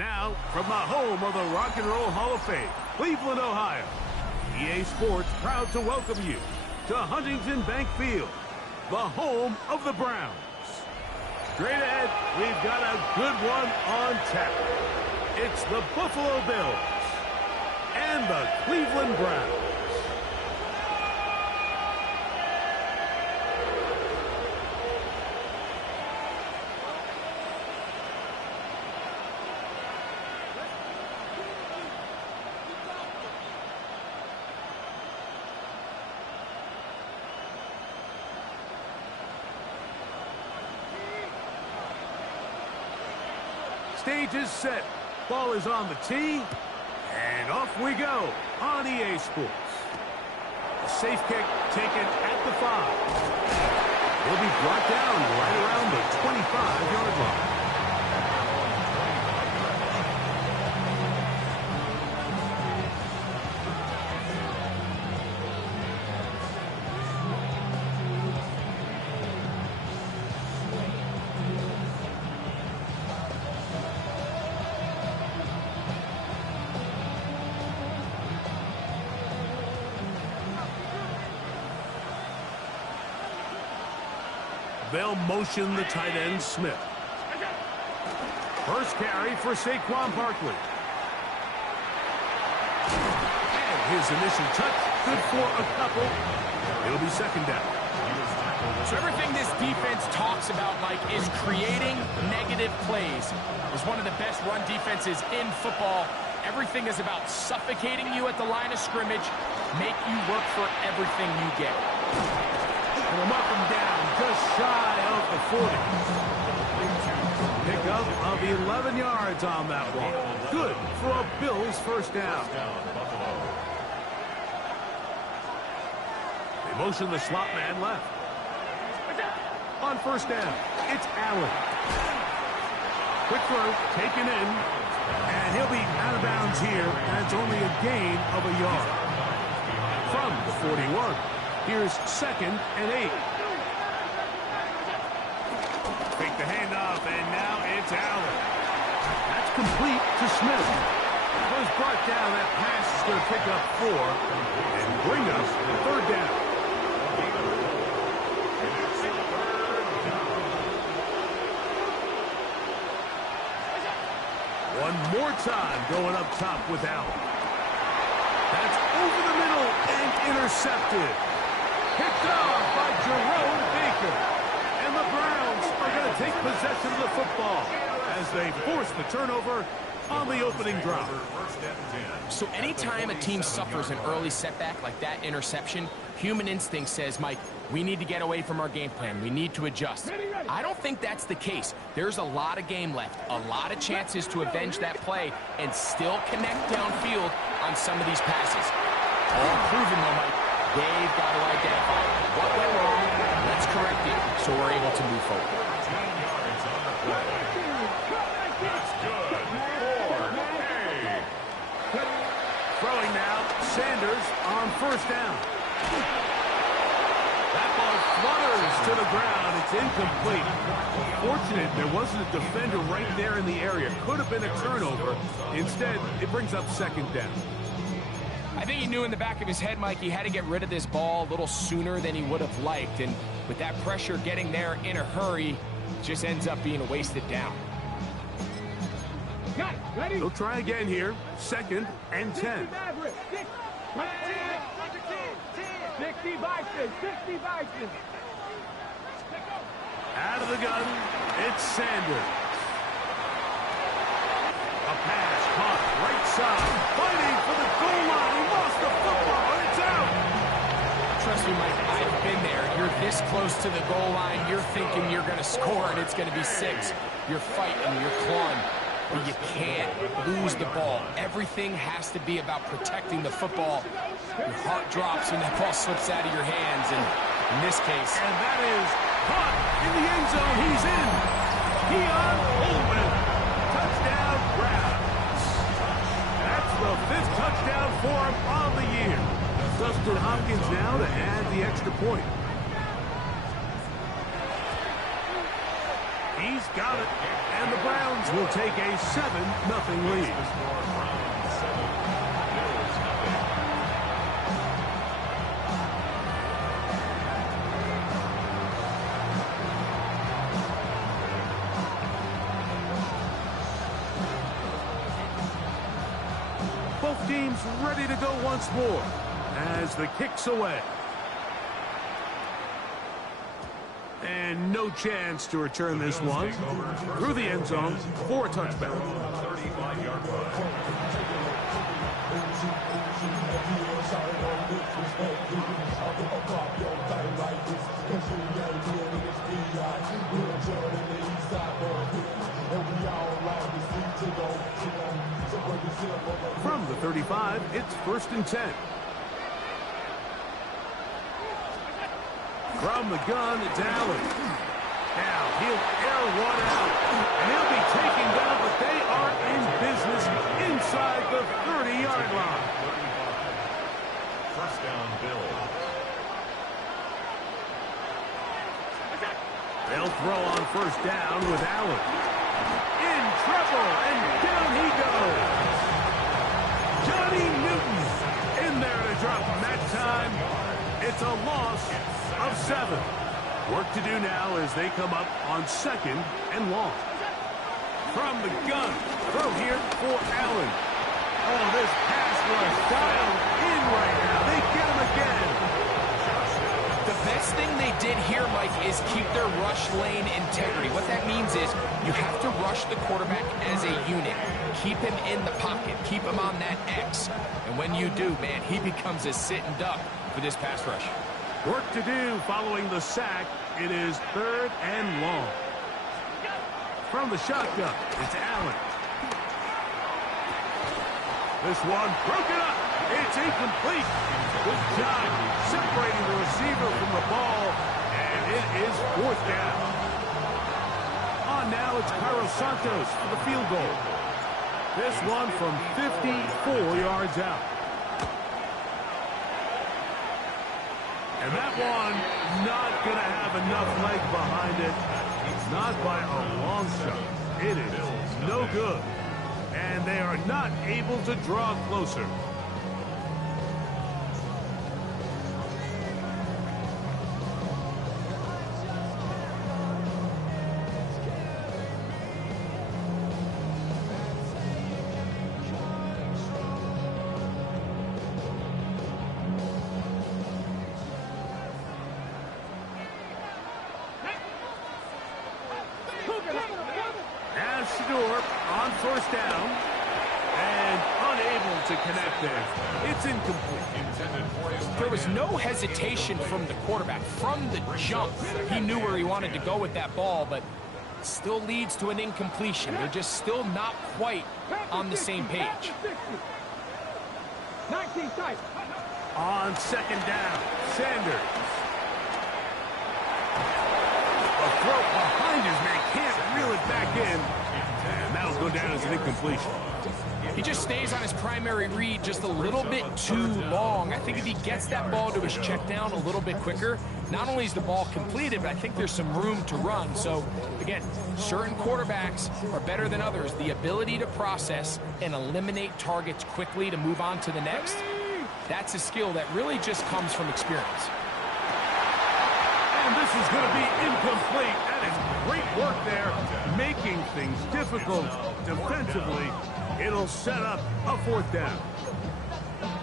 Now, from the home of the Rock and Roll Hall of Fame, Cleveland, Ohio, EA Sports proud to welcome you to Huntington Bank Field, the home of the Browns. Straight ahead, we've got a good one on tap. It's the Buffalo Bills and the Cleveland Browns. Stage is set. Ball is on the tee. And off we go on EA Sports. A safe kick taken at the 5. Will be brought down right around the 25-yard line. They'll motion the tight end, Smith. First carry for Saquon Barkley. And his initial touch, good for a couple. It'll be second down. So everything this defense talks about, Mike, is creating negative plays. It's one of the best run defenses in football. Everything is about suffocating you at the line of scrimmage, make you work for everything you get. And up and down, just shy of the 40. Pickup of 11 yards on that one. Good for a Bills first down. They motion the slot man left. On first down, it's Allen. Quick throw, taken in. And he'll be out of bounds here. And it's only a gain of a yard. From the 41. Here's second and 8. Take the handoff, and now it's Allen. That's complete to Smith. Was brought down. That pass is going to pick up 4 and bring us to third down. One more time going up top with Allen. That's over the middle and intercepted. Picked off by Jerome Baker. And the Browns are going to take possession of the football as they force the turnover on the opening drive. So anytime a team suffers an early setback like that interception, human instinct says, Mike, we need to get away from our game plan. We need to adjust. I don't think that's the case. There's a lot of game left, a lot of chances to avenge that play and still connect downfield on some of these passes. All proven, though, Mike. They've got to identify what went wrong, let's correct it, so we're able to move forward. Throwing now, Sanders on first down. That ball flutters to the ground. It's incomplete. Fortunate there wasn't a defender right there in the area. Could have been a turnover. Instead, it brings up second down. I think he knew in the back of his head, Mike, he had to get rid of this ball a little sooner than he would have liked. And with that pressure getting there in a hurry, it just ends up being a wasted down. They'll try again here. Second and 10. 60 Vikings. Out of the gun, it's Sanders. A pass caught right side, fighting for the goal line. He lost the football, and it's out. Trust me, Mike, I've been there. You're this close to the goal line. You're thinking you're going to score, and it's going to be 6. You're fighting, you're clawing, but you can't lose the ball. Everything has to be about protecting the football. Your heart drops when that ball slips out of your hands, and in this case... And that is caught in the end zone. He's in. Keon Coleman. Touchdown, Browns. That's the 5th touchdown for him on the year. Dustin Hopkins now to add the extra point. He's got it. And the Browns Browns will take a 7-0 lead. Both teams ready to go once more as the kick's away. And no chance to return this one through the end zone for a touchback. From the 35, it's 1st and 10. From the gun, it's Allen. Now, he'll air one out, and he'll be taken down, but they are in business inside the 30-yard line. First down, Bill. They'll throw on 1st down with Allen. In trouble, and down he goes. Johnny Newton in there to drop him that time. It's a loss of 7. Work to do now as they come up on 2nd and long. From the gun, throw here for Allen. Oh, this pass was dialed in right now. They get him again. The best thing they did here, Mike, is keep their rush lane integrity. What that means is you have to rush the quarterback as a unit. Keep him in the pocket. Keep him on that X. And when you do, man, he becomes a sitting duck for this pass rush. Work to do following the sack. It is 3rd and long. From the shotgun, it's Allen. This one broken up. It's incomplete. Good job separating the receiver from the ball, and it is 4th down. On now, it's Cairo Santos for the field goal. This one from 54 yards out. And that one not going to have enough leg behind it. Not by a long shot. It is no good. And they are not able to draw closer. On 1st down and unable to connect there. It's incomplete. There was no hesitation from the quarterback. From the jump, he knew where he wanted to go with that ball, but it still leads to an incompletion. They're just still not quite on the same page. On 2nd down, Sanders. A throw behind his man, can't reel it back in. And that'll go down as an incompletion. He just stays on his primary read just a little bit too long. I think if he gets that ball to his check down a little bit quicker, not only is the ball completed, but I think there's some room to run. So, again, certain quarterbacks are better than others. The ability to process and eliminate targets quickly to move on to the next, that's a skill that really just comes from experience. And this is going to be incomplete. That is great work there, making things difficult defensively. It'll set up a 4th down.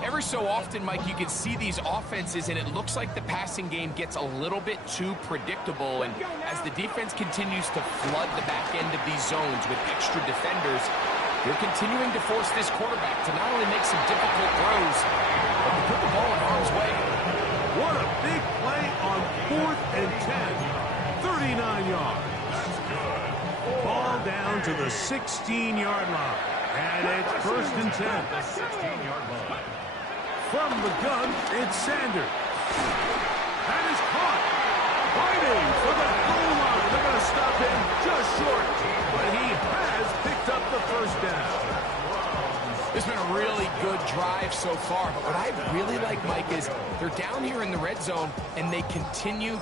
Every so often, Mike, you can see these offenses, and it looks like the passing game gets a little bit too predictable. And as the defense continues to flood the back end of these zones with extra defenders, they're continuing to force this quarterback to not only make some difficult throws, but to put the ball in harm's way. What a big play on 4th and 10. 39 yards. Ball down to the 16-yard line. And it's 1st and 10. 16-yard line. From the gun, it's Sanders. That is caught. Fighting for the goal line. They're going to stop him just short. But he has picked up the 1st down. This has been a really good drive so far. But what I really like, Mike, is they're down here in the red zone, and they continue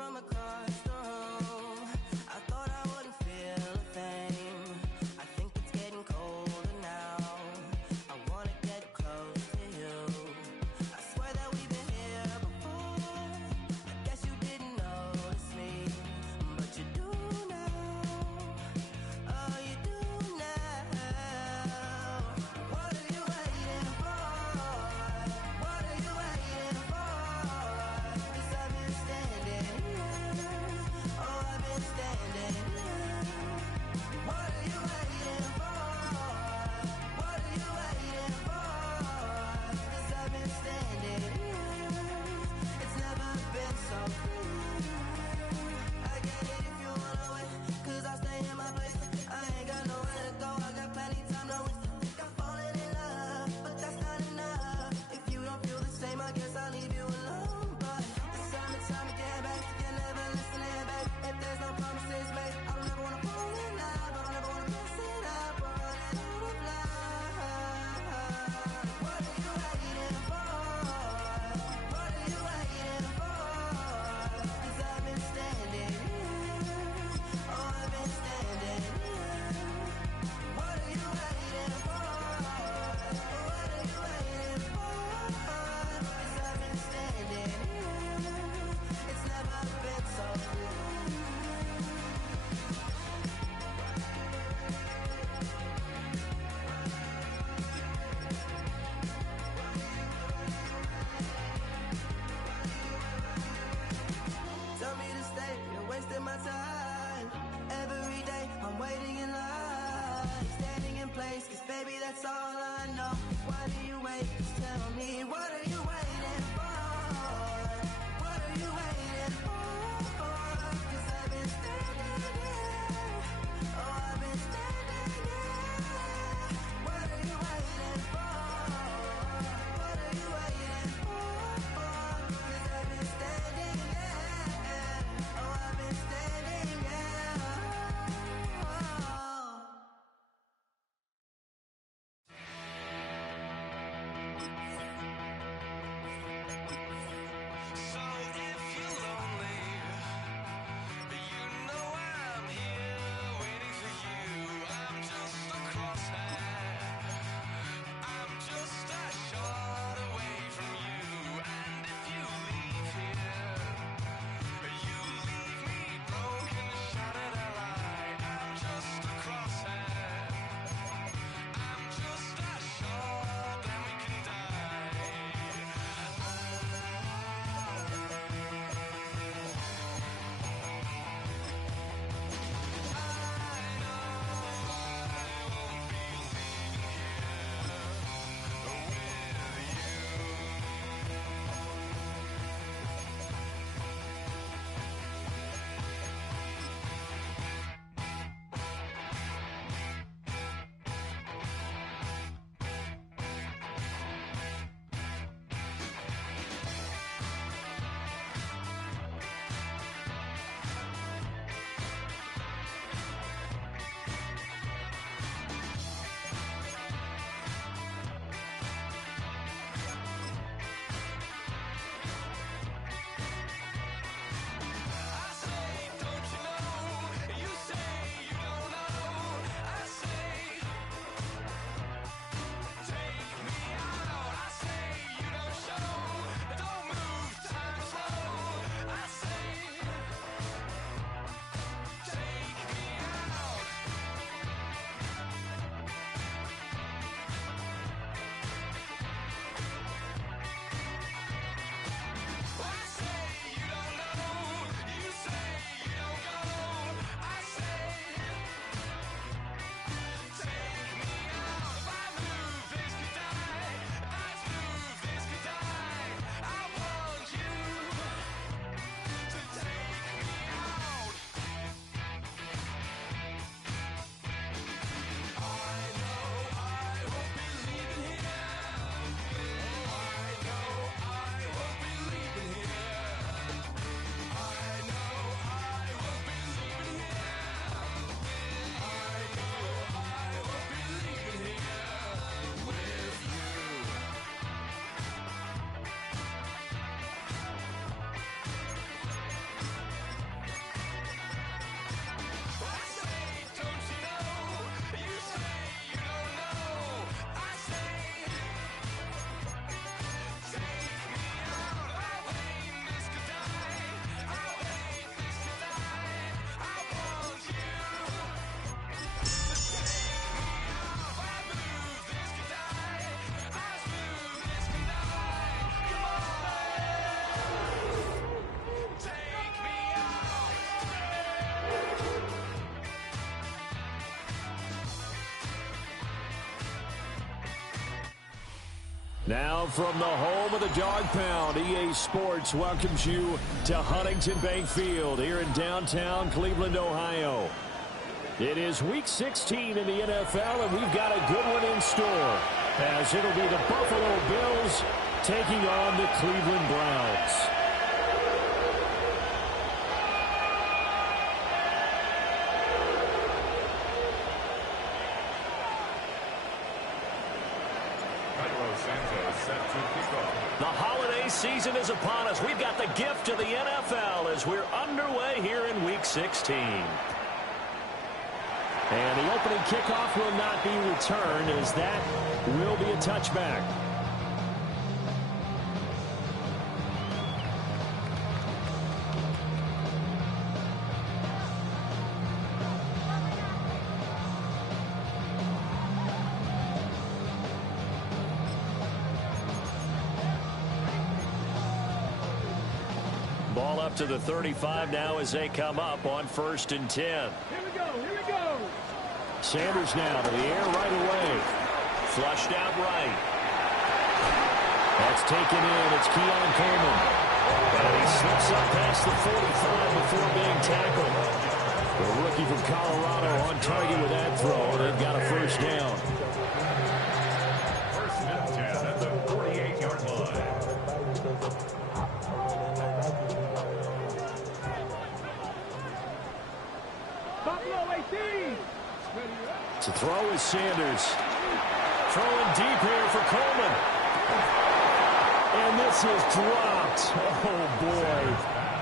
from across the room. I thought I wouldn't feel a thing. I think it's getting colder now. I wanna get close to you. I swear that we've been here before. I guess you didn't notice me, but you do now. Oh, you do now. What are you waiting for? What are you waiting for? 'Cause I've been standing here. Oh, I've been standing here. What are you waiting for? What are you waiting for? 'Cause I've been standing here. It's never been so clear. I get it if you wanna wait, 'cause I'll stay in my place. I ain't got nowhere to go, I got plenty time to waste. Think I'm falling in love, but that's not enough. If you don't feel the same, I guess I'll leave you alone. But the summertime again, babe, you're never listening, babe. If there's no promises made, I don't ever wanna fall in love. I don't ever wanna mess it up or run out of love. What are you waiting for? What are you waiting for? 'Cause I've been standing here. Oh, I've been standing here. What are you waiting for? What are you waiting for? 'Cause I've been standing here. It's never been so clear. Tell me to stay, you're wasting my time. Every day I'm waiting in line, standing in place, 'cause baby that's all I know. Why do you wait? Just tell me, what are you waiting for? What are you waiting for? 'Cause I've been standing here. Oh, I've been standing here. What are you waiting for? What are you waiting for? 'Cause I've been standing here. Oh, I've been standing here. So if you're lonely, you know I'm here. Now from the home of the Dog Pound, EA Sports welcomes you to Huntington Bank Field here in downtown Cleveland, Ohio. It is Week 16 in the NFL, and we've got a good one in store, as it'll be the Buffalo Bills taking on the Cleveland Browns. The holiday season is upon us. We've got the gift of the NFL as we're underway here in Week 16. And the opening kickoff will not be returned, as that will be a touchback. Ball up to the 35 now as they come up on 1st and 10. Here we go, here we go. Sanders now to the air right away. Flushed out right. That's taken in. It's Keon Coleman. And he slips up past the 45 before being tackled. The rookie from Colorado on target with that throw. They've got a first down. First and 10 at the 48-yard line. Buffalo 18. To throw is Sanders. Throwing deep here for Coleman. And this is dropped. Oh, boy.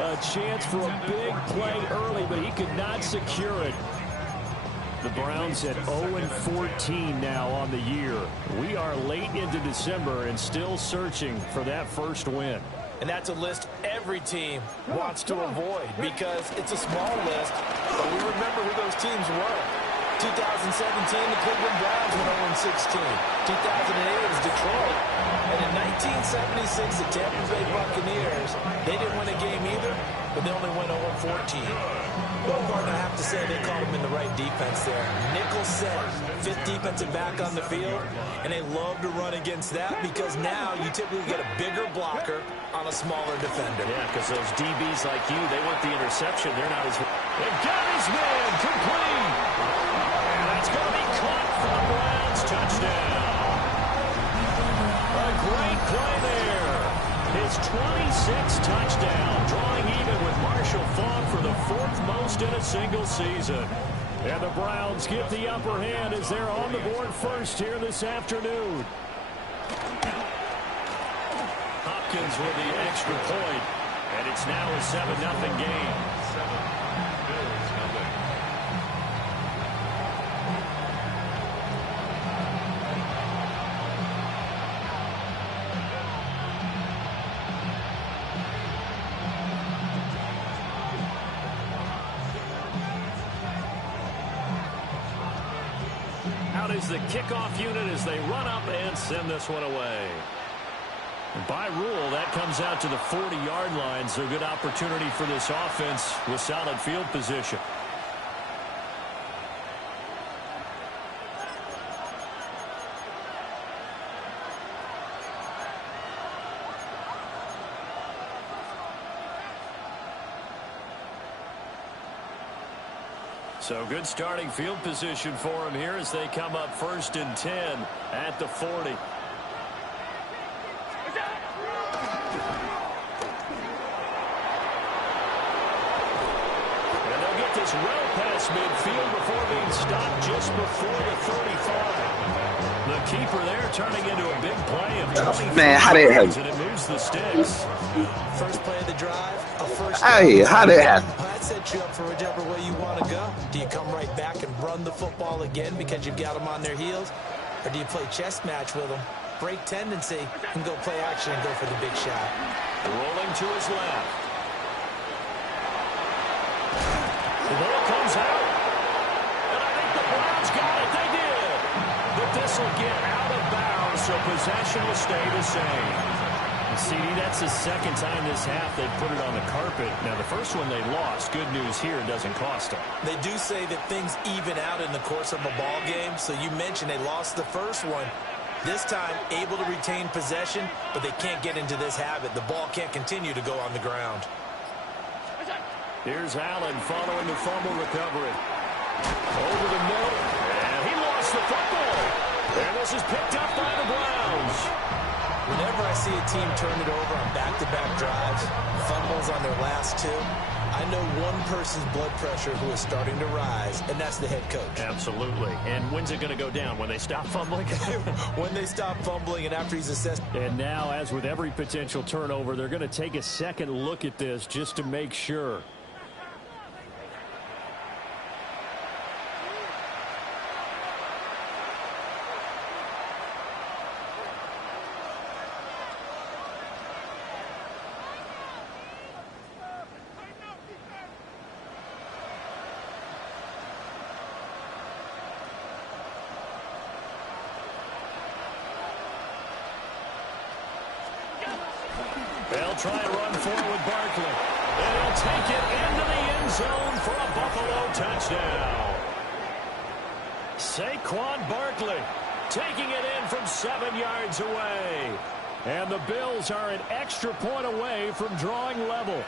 A chance for a big play early, but he could not secure it. The Browns at 0-14 now on the year. We are late into December and still searching for that first win. And that's a list every team wants to avoid because it's a small list, but we remember who those teams were. 2017, the Cleveland Browns went 0-16. 2008 was Detroit. And in 1976, the Tampa Bay Buccaneers, they didn't win a game either, but they only went 0-14. Well, Gardner, I have to say they caught him in the right defense there. Nickel set, 5th defensive back on the field, and they love to run against that because now you typically get a bigger blocker on a smaller defender. Yeah, because those DBs like you, they want the interception. They're not as... They got his man complete. And that's going to be caught for the Browns. Touchdown. A great play there. His 26th touchdown, drawing even with Marshall Faulk for the 4th most in a single season. And the Browns get the upper hand as they're on the board first here this afternoon. Hopkins with the extra point, and it's now a 7-0 game. Bills nothing. Out is the kickoff unit as they run up and send this one away. By rule, that comes out to the 40-yard line, so good opportunity for this offense with solid field position. So good starting field position for him here as they come up 1st and 10 at the 40. And they'll get this well past midfield before being stopped just before the 35. The keeper there turning into a big play of 20 Man, how did it happen? and it moves the sticks. First play of the drive, a first Hey, how did it happen? That sets you up for whichever way you want to go. Do you come right back and run the football again because you've got them on their heels? Or do you play chess match with them, break tendency, and go play action and go for the big shot? Rolling to his left. The ball comes out. And I think the Browns got it. They did. But this will get out of bounds, so possession will stay the same. CD, that's the second time this half they put it on the carpet. Now, the first one they lost. Good news here, it doesn't cost them. They do say that things even out in the course of a ball game. So you mentioned they lost the first one. This time, able to retain possession, but they can't get into this habit. The ball can't continue to go on the ground. Here's Allen following the fumble recovery. Over the middle, and he lost the football. And this is picked up by the Browns. Whenever I see a team turn it over on back-to-back drives, fumbles on their last two, I know one person's blood pressure who is starting to rise, and that's the head coach. Absolutely. And when's it going to go down? When they stop fumbling? When they stop fumbling and after he's assessed. And now, as with every potential turnover, they're going to take a second look at this just to make sure. They'll try to run forward with Barkley. And he'll take it into the end zone for a Buffalo touchdown. Saquon Barkley taking it in from 7 yards away. And the Bills are an extra point away from drawing level.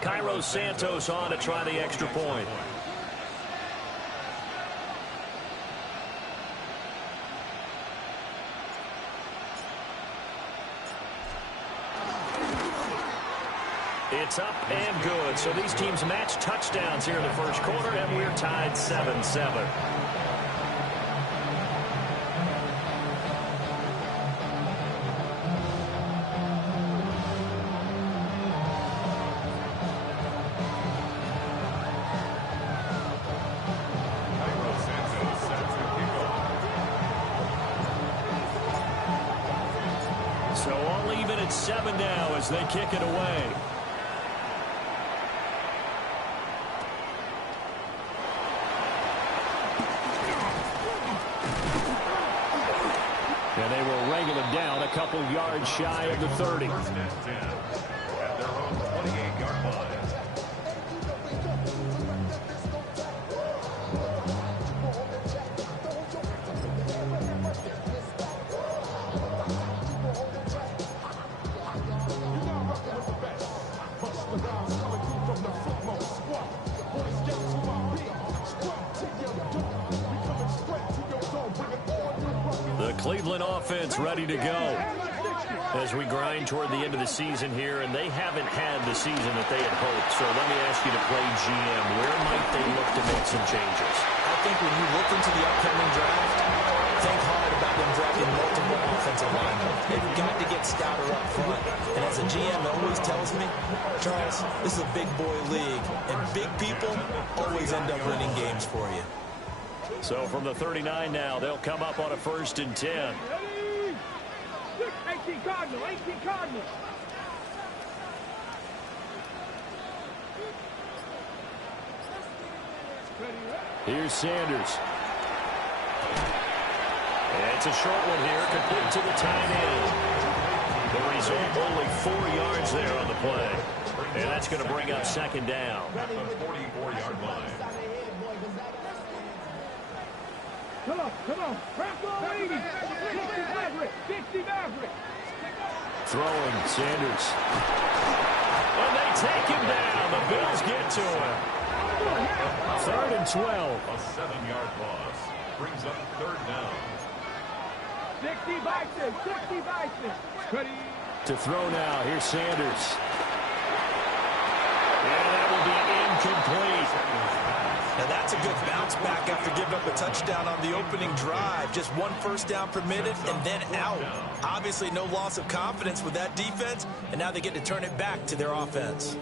Cairo Santos on to try the extra point. It's up and good. So these teams match touchdowns here in the first quarter, and we're tied 7-7. So all even at 7 now as they kick it away. And they will wrangle him down a couple yards shy of the 30. First and 10 at their own 28-yard line. The Cleveland offense ready to go as we grind toward the end of the season here, and they haven't had the season that they had hoped. So let me ask you to play GM. Where might they look to make some changes? I think when you look into the upcoming draft, think hard about them drafting multiple offensive linemen. They've got to get stouter up front. And as a GM always tells me, Charles, this is a big boy league, and big people always end up winning games for you. So from the 39 now, they'll come up on a 1st and 10. 18 Cardinal, 18 Cardinal. Here's Sanders. It's a short one here, complete to the tight end. The result, only 4 yards there on the play. And that's going to bring up 2nd down. At the 44-yard line. Come on. Franco 80. 60 Maverick. Throwing, Sanders. And they take him down. The Bills get to him. 3rd and 12. A 7-yard loss brings up 3rd down. 60 Bison. To throw now. Here's Sanders. And that will be incomplete. Now that's a good bounce back after giving up a touchdown on the opening drive. Just 1 first down permitted and then out. Obviously no loss of confidence with that defense, and now they get to turn it back to their offense.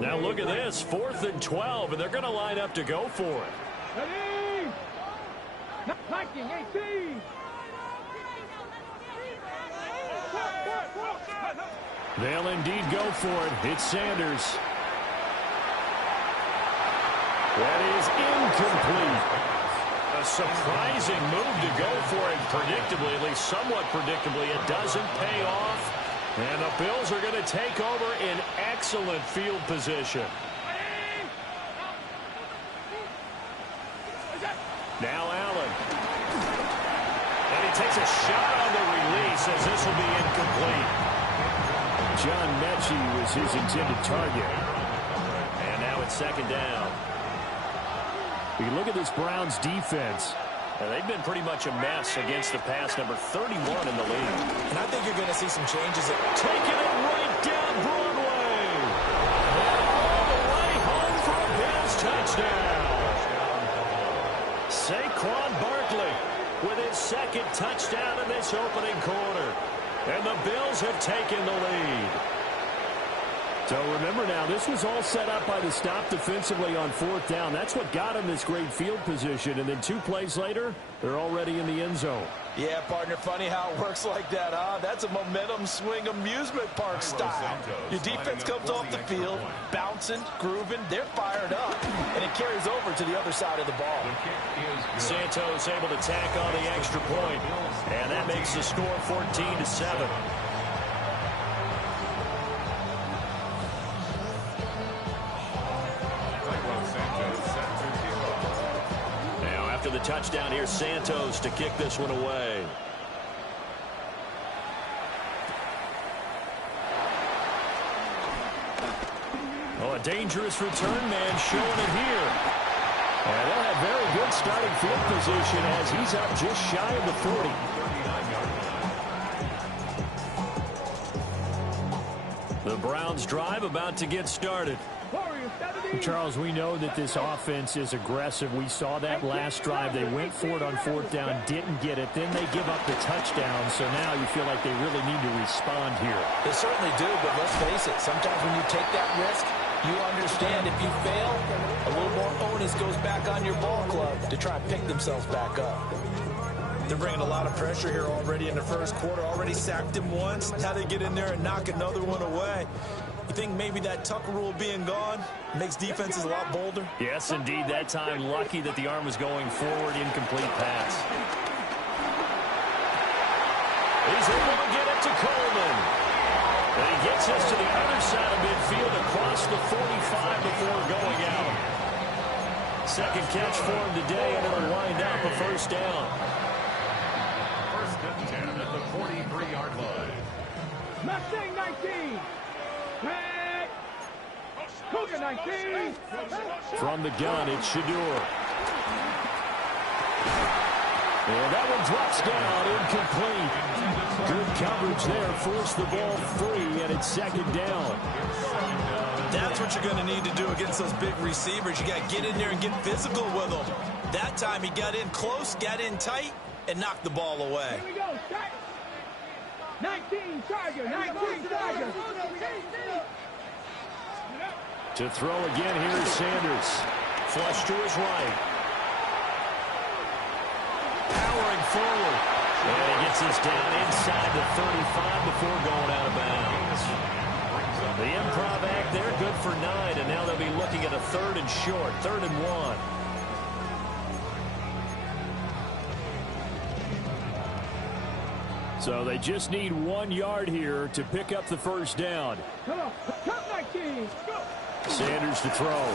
Now look at this, 4th and 12, and they're going to line up to go for it. Ready? Viking 18. They'll indeed go for it. It's Sanders. That is incomplete. A surprising move to go for it predictably, at least somewhat predictably. It doesn't pay off, And the Bills are going to take over in excellent field position. Now Allen. And he takes a shot on the release as this will be incomplete. John Mechie was his intended target. And now it's second down. You look at this Browns defense. They've been pretty much a mess against the pass, number 31 in the league. And I think you're going to see some changes. Taking it right down Broadway. And all the way home for a Bills touchdown. Saquon Barkley with his second touchdown in this opening quarter. And the Bills have taken the lead. So remember now, this was all set up by the stop defensively on fourth down. That's what got them this great field position. And then 2 plays later, they're already in the end zone. Yeah, partner, funny how it works like that, huh? That's a momentum swing amusement park style. Your defense comes off the field, bouncing, grooving, they're fired up, and it carries over to the other side of the ball. Santos able to tack on the extra point, and that makes the score 14-7. After the touchdown, here's Santos to kick this one away. Oh, a dangerous return man showing it here. And they'll have very good starting field position as he's up just shy of the 40. The Browns drive about to get started. Charles, we know that this offense is aggressive. We saw that last drive. They went for it on fourth down, didn't get it. Then they give up the touchdown. So now you feel like they really need to respond here. They certainly do, but let's face it. Sometimes when you take that risk, you understand if you fail, a little more onus goes back on your ball club to try and pick themselves back up. They're bringing a lot of pressure here already in the first quarter. Already sacked him once. Now they get in there and knock another one away. You think maybe that Tucker rule being gone makes defenses a lot bolder? Yes, indeed. That time, lucky that the arm was going forward. Incomplete pass. He's able to get it to Coleman. And he gets us to the other side of midfield across the 45 before going out. Second catch for him today, and it'll wind up a first down. First and 10 at the 43-yard line. Mustang 19. Cougar 19. From the gun, it's Shador. And that one drops down, incomplete. Good coverage there, forced the ball free, and it's second down. That's what you're going to need to do against those big receivers. You got to get in there and get physical with them. That time he got in close, got in tight, and knocked the ball away. Here we go, start. 19 Tiger, 19 Tiger. To throw again, here's Sanders. Flush to his right. Powering forward. And he gets this down inside the 35 before going out of bounds. The improv act there, good for 9, and now they'll be looking at a third and short, 3rd and 1. So they just need 1 yard here to pick up the first down. Come on, top 19. Go. Sanders to throw.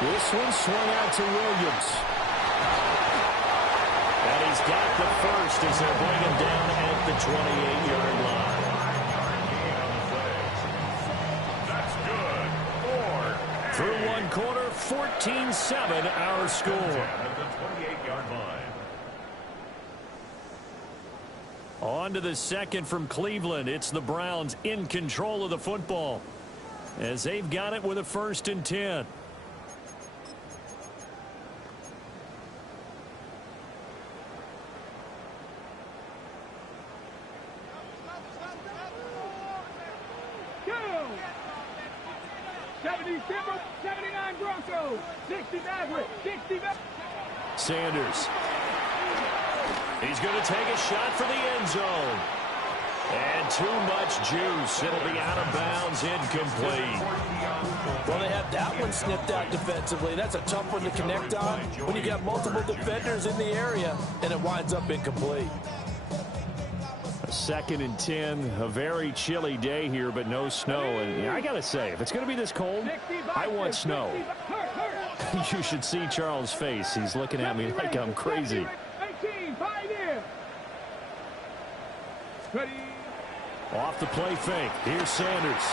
This one swung out to Williams. And he's got the first as they'll bring him down at the 28-yard line. That's good. 4. Through 1 quarter, 14-7 our score. At the 28-yard line. On to the second from Cleveland. It's the Browns in control of the football as they've got it with a 1st and 10. Go. 70 Timber, 79 Broncos, 60 Maverick, 60 Maverick. Sanders. He's going to take a shot for the end zone. And too much juice. It'll be out of bounds, incomplete. Well, they had that one snipped out defensively. That's a tough one to connect on when you got multiple defenders in the area, and it winds up incomplete. 2nd and 10, a very chilly day here, but no snow. And I got to say, if it's going to be this cold, I want snow. You should see Charles' face. He's looking at me like I'm crazy. 18, 5 in. Ready. Off the play fake. Here's Sanders.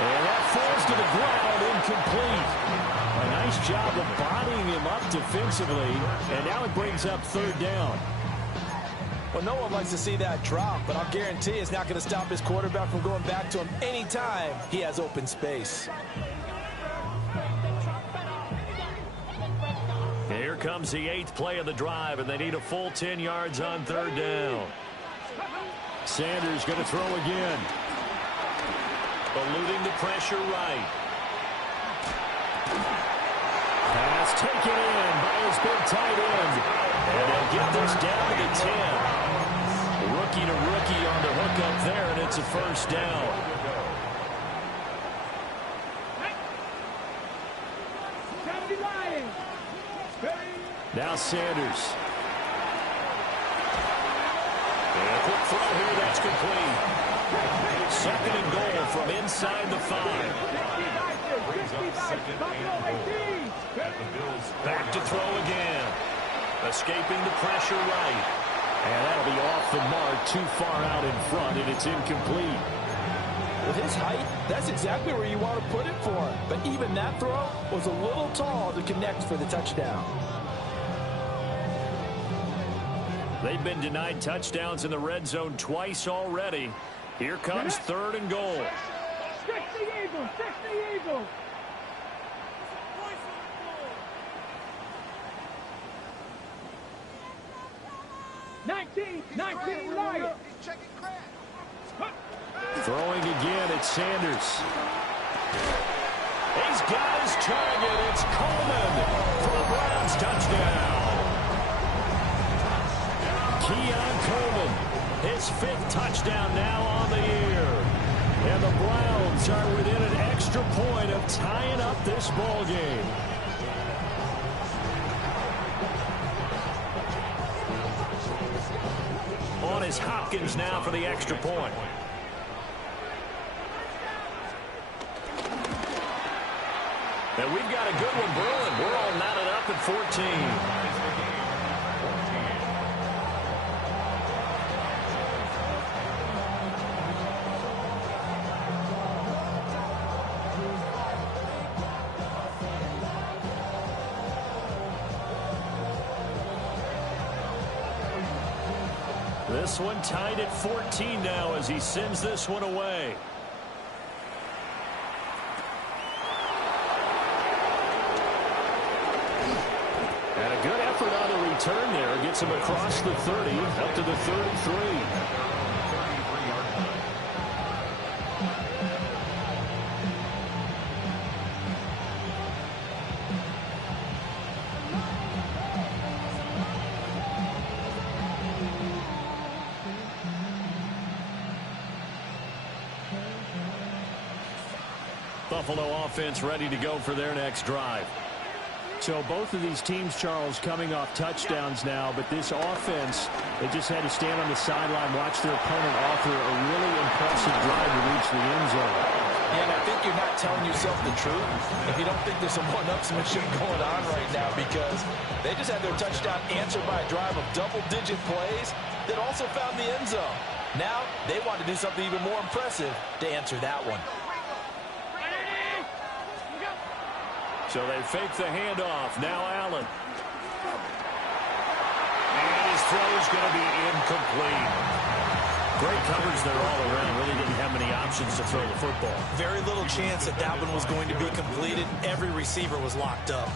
And that falls to the ground, incomplete. A nice job of bodying him up defensively, and now it brings up 3rd down. Well, no one likes to see that drop, but I'll guarantee it's not going to stop his quarterback from going back to him anytime he has open space. Here comes the 8th play of the drive, and they need a full 10 yards on 3rd down. Sanders going to throw again. Eluding the pressure right. Pass taken in by his big tight end. And they'll get this down to the 10. Rookie to rookie on the hook up there, and it's a 1st down. Now Sanders. And a quick throw here, that's complete. 2nd and goal from inside the 5. Back to throw again. Escaping the pressure right. And that'll be off the mark, too far out in front, and it's incomplete. With his height, that's exactly where you want to put it for him. But even that throw was a little tall to connect for the touchdown. They've been denied touchdowns in the red zone twice already. Here comes 3rd and goal. Stick the Eagle, stick the Eagle. Nineteen, Lion. Throwing again, it's Sanders. He's got his target. It's Coleman for the Browns touchdown. Keon Coleman, his 5th touchdown now on the year. And the Browns are within an extra point of tying up this ball game. On is Hopkins now for the extra point. And we've got a good one brewing. We're all knotted up at 14. This one tied at 14 now as he sends this one away. And a good effort on the return there. Gets him across the 30, up to the 33. Buffalo offense ready to go for their next drive. So both of these teams, Charles, coming off touchdowns now, but this offense, they just had to stand on the sideline, watch their opponent offer a really impressive drive to reach the end zone. Yeah, and I think you're not telling yourself the truth if you don't think there's some one-upsmanship going on right now, because they just had their touchdown answered by a drive of double-digit plays that also found the end zone. Now they want to do something even more impressive to answer that one. So they fake the handoff. Now Allen. And his throw is going to be incomplete. Great coverage there all around. Really didn't have many options to throw the football. Very little chance that that one was going to be completed. Every receiver was locked up.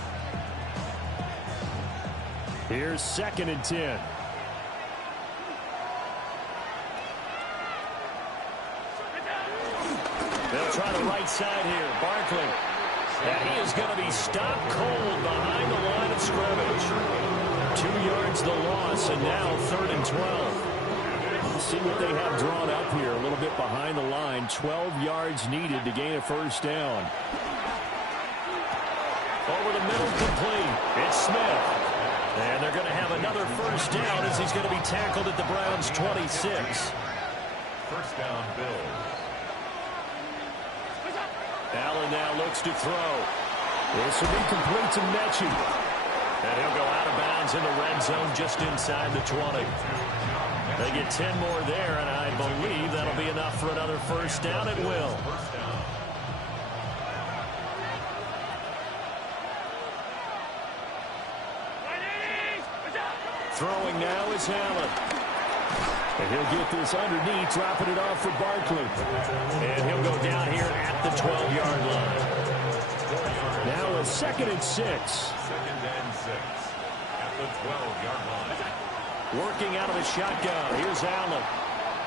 Here's 2nd and 10. They'll try the right side here. Barkley. And he is going to be stopped cold behind the line of scrimmage. 2 yards the loss, and now 3rd and 12. Let's see what they have drawn up here. A little bit behind the line. 12 yards needed to gain a 1st down. Over the middle, complete. It's Smith. And they're going to have another first down as he's going to be tackled at the Browns' 26. First down, Bills. Allen now looks to throw. This will be complete to Mechie. And he'll go out of bounds in the red zone just inside the 20. They get 10 more there, and I believe that'll be enough for another first down. It will. Throwing now is Allen. And he'll get this underneath, dropping it off for Barkley. And he'll go down here at the 12-yard line. Now a 2nd and 6. 2nd and 6 at the 12-yard line. Working out of the shotgun. Here's Allen.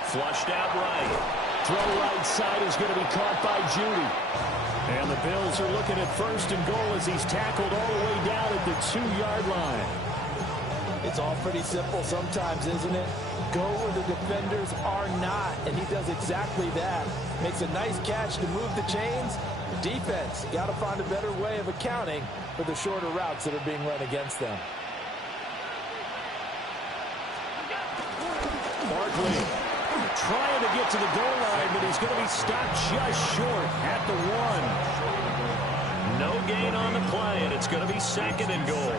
Flushed out right. Throw right side is going to be caught by Judy. And the Bills are looking at 1st and goal as he's tackled all the way down at the 2-yard line. It's all pretty simple sometimes, isn't it? Go where the defenders are not, and he does exactly that. Makes a nice catch to move the chains. Defense got to find a better way of accounting for the shorter routes that are being run against them. Barkley trying to get to the goal line, but he's going to be stopped just short at the 1. No gain on the play, and it's going to be 2nd and goal.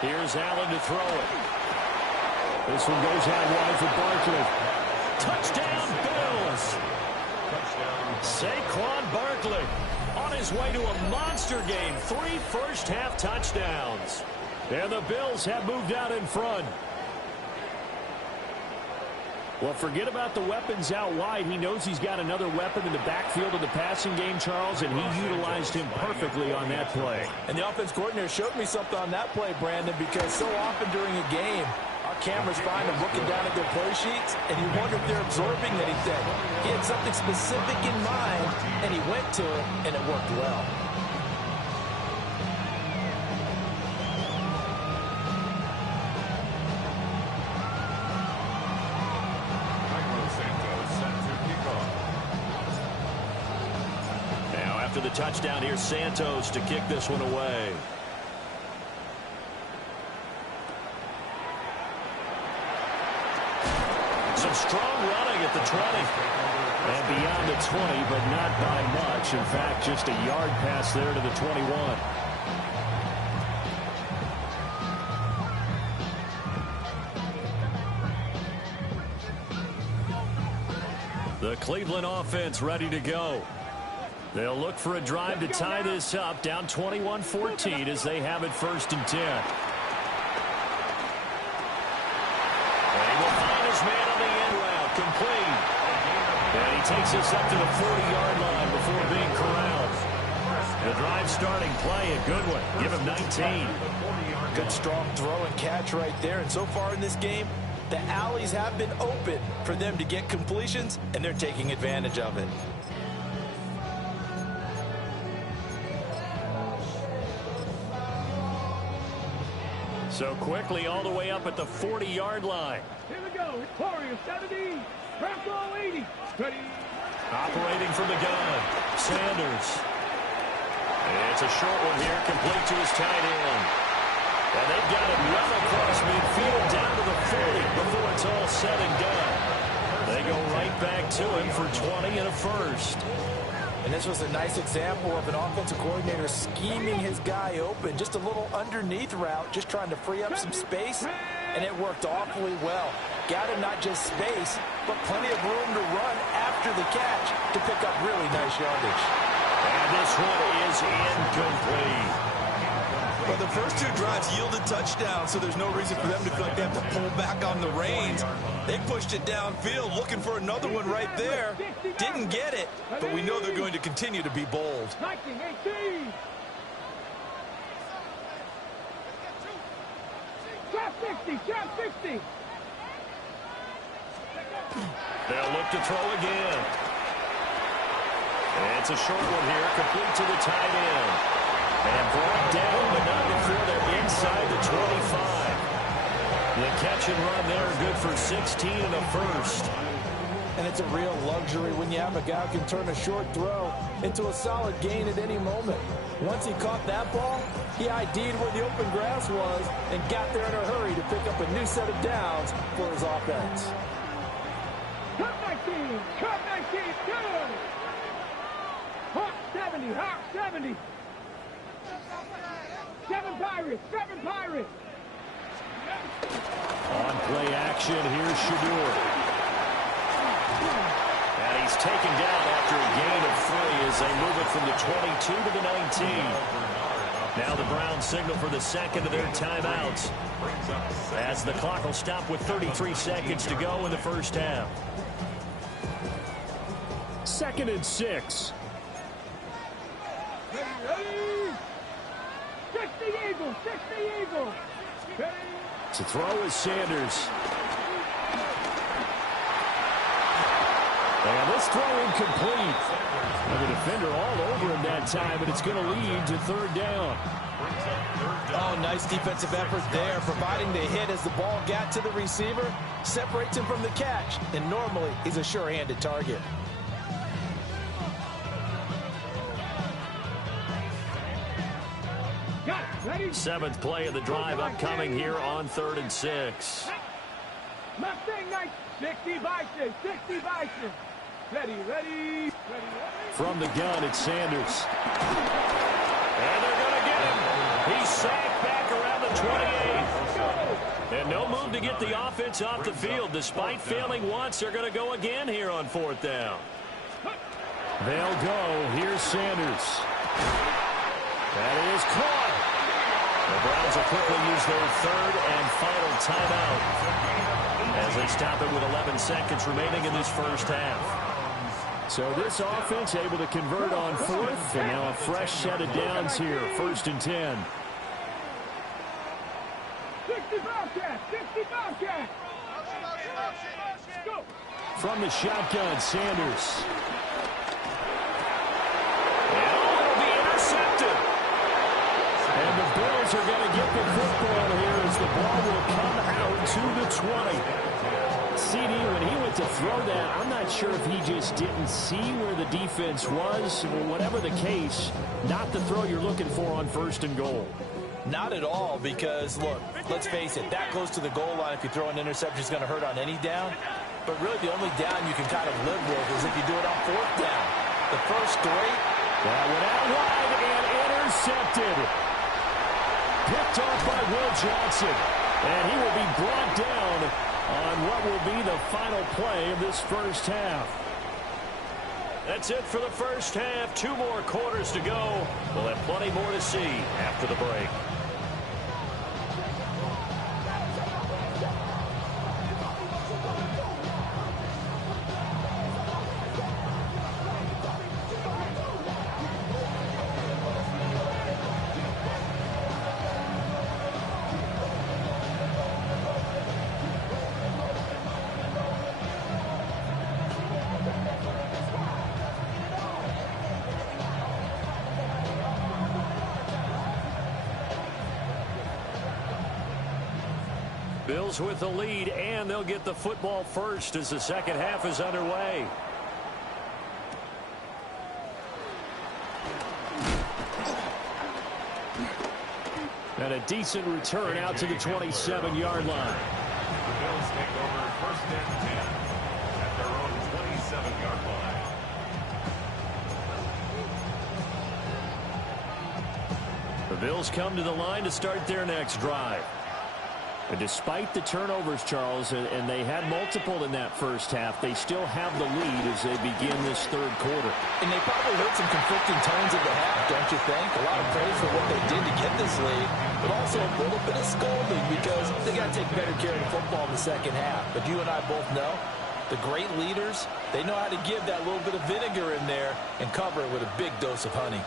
Here's Allen to throw it. This one goes out wide for Barkley. Touchdown, Bills! Saquon Barkley on his way to a monster game. 3 first-half touchdowns. And the Bills have moved out in front. Well, forget about the weapons out wide. He knows he's got another weapon in the backfield of the passing game, Charles, and he utilized him perfectly on that play. And the offense coordinator showed me something on that play, Brandon, because so often during a game, our cameras find them looking down at their play sheets, and you wonder if they're absorbing anything. He had something specific in mind, and he went to it, and it worked well. After the touchdown, here's Santos to kick this one away. Some strong running at the 20. And beyond the 20, but not by much. In fact, just a yard pass there to the 21. The Cleveland offense ready to go. They'll look for a drive to tie this up, down 21-14 as they have it 1st and 10. And he will find his man on the end route, complete. And he takes us up to the 40-yard line before being corralled. The drive starting play, a good one. Give him 19. Good strong throw and catch right there. And so far in this game, the alleys have been open for them to get completions, and they're taking advantage of it. So quickly all the way up at the 40-yard line. Here we go. It's Warrior 70. Crack ball 80. Ready. Operating from the gun, Sanders. It's a short one here, complete to his tight end. And they've got it well across midfield down to the 40 before it's all said and done. They go right back to him for 20 and a first. And this was a nice example of an offensive coordinator scheming his guy open. Just a little underneath route, just trying to free up some space, and it worked awfully well. Got him not just space, but plenty of room to run after the catch to pick up really nice yardage. And this one is incomplete. Well, the first 2 drives yielded touchdowns, so there's no reason for them to feel like they have to pull back on the reins. They pushed it downfield, looking for another one right there. Didn't get it, but we know they're going to continue to be bold. 19-18. Trap 60. Trap 60. They'll look to throw again. And it's a short one here, complete to the tight end. And brought down, but not before they're inside the 25. The catch and run there, good for 16 and a first. And it's a real luxury when you have a guy who can turn a short throw into a solid gain at any moment. Once he caught that ball, he ID'd where the open grass was and got there in a hurry to pick up a new set of downs for his offense. Cut 19, cut 19, good. Hawk 70, Hawk 70. 7 Pirates, 7 Pirates. On play action, here's Shedeur. And he's taken down after a gain of 3 as they move it from the 22 to the 19. Now the Browns signal for the second of their timeouts as the clock will stop with 33 seconds to go in the first half. 2nd and 6. Ready? 60 Eagles, 60 Eagles. Ready? To throw is Sanders. And this throw incomplete. And the defender all over him that time, but it's going to lead to 3rd down. Oh, nice defensive effort there, providing the hit as the ball got to the receiver, separates him from the catch, and normally he's a sure-handed target. Got it, ready? 7th play of the drive upcoming here on 3rd and 6. Mustang Knight, 60 Bison, 60 Bison. Ready, ready, ready, ready. From the gun, it's Sanders. And they're going to get him. He's sacked back around the 28. And no move to get the offense off the field. Despite failing once, they're going to go again here on 4th down. They'll go. Here's Sanders. That is caught. The Browns will quickly use their 3rd and final timeout as they stop it with 11 seconds remaining in this first half. So this offense able to convert on 4th, and now a fresh set of downs here, 1st and 10. 60 Bobcats, 60 Bobcats. Go. From the shotgun, Sanders. And it'll be intercepted. And the Bills are going to get the football here as the ball will come out to the 20. CD, when he went to throw that, I'm not sure if he just didn't see where the defense was, or whatever the case, not the throw you're looking for on 1st and goal. Not at all, because, look, let's face it, that close to the goal line, if you throw an interception, is going to hurt on any down. But really, the only down you can kind of live with is if you do it on 4th down. The first 3. That went out wide and intercepted. Picked off by Will Johnson. And he will be brought down on what will be the final play of this first half. That's it for the first half. 2 more quarters to go. We'll have plenty more to see after the break. Bills with the lead, and they'll get the football first as the second half is underway. And a decent return out to the 27-yard line. The Bills take over 1st and 10 at their own 27-yard line. The Bills come to the line to start their next drive. And despite the turnovers, Charles, and they had multiple in that first half, they still have the lead as they begin this 3rd quarter. And they probably heard some conflicting tones at the half, don't you think? A lot of praise for what they did to get this lead, but also a little bit of scolding because they got to take better care of the football in the second half. But you and I both know the great leaders, they know how to give that little bit of vinegar in there and cover it with a big dose of honey.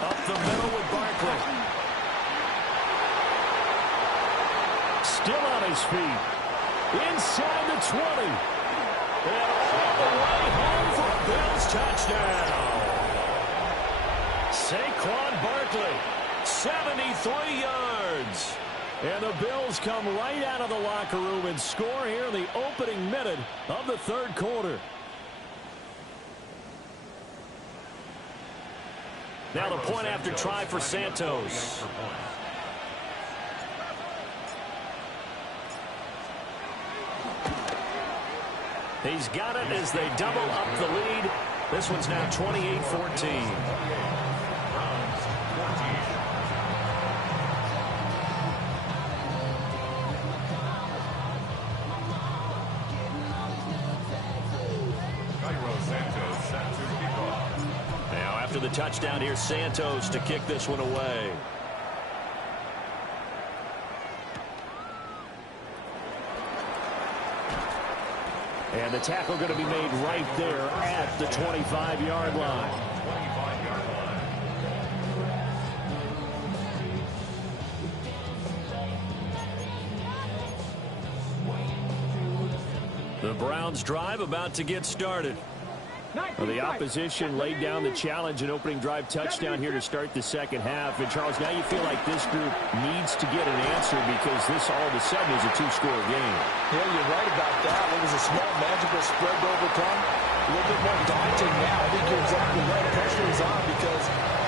Up the middle with Barkley. Still on his feet. Inside the 20. And all the way home for a Bills touchdown. Saquon Barkley, 73 yards. And the Bills come right out of the locker room and score here in the opening minute of the third quarter. Now the point after try for Santos. He's got it as they double up the lead. This one's now 28-14. Now after the touchdown, here's Santos to kick this one away. And the tackle going to be made right there at the 25-yard line. The Browns drive about to get started. Well, the opposition laid down the challenge and opening drive touchdown here to start the second half. And, Charles, now you feel like this group needs to get an answer because this all of a sudden is a two-score game. Yeah, you're right about that. It was a small, magical spread to overcome. A little bit more daunting now. I think you're exactly right. Pressure is on because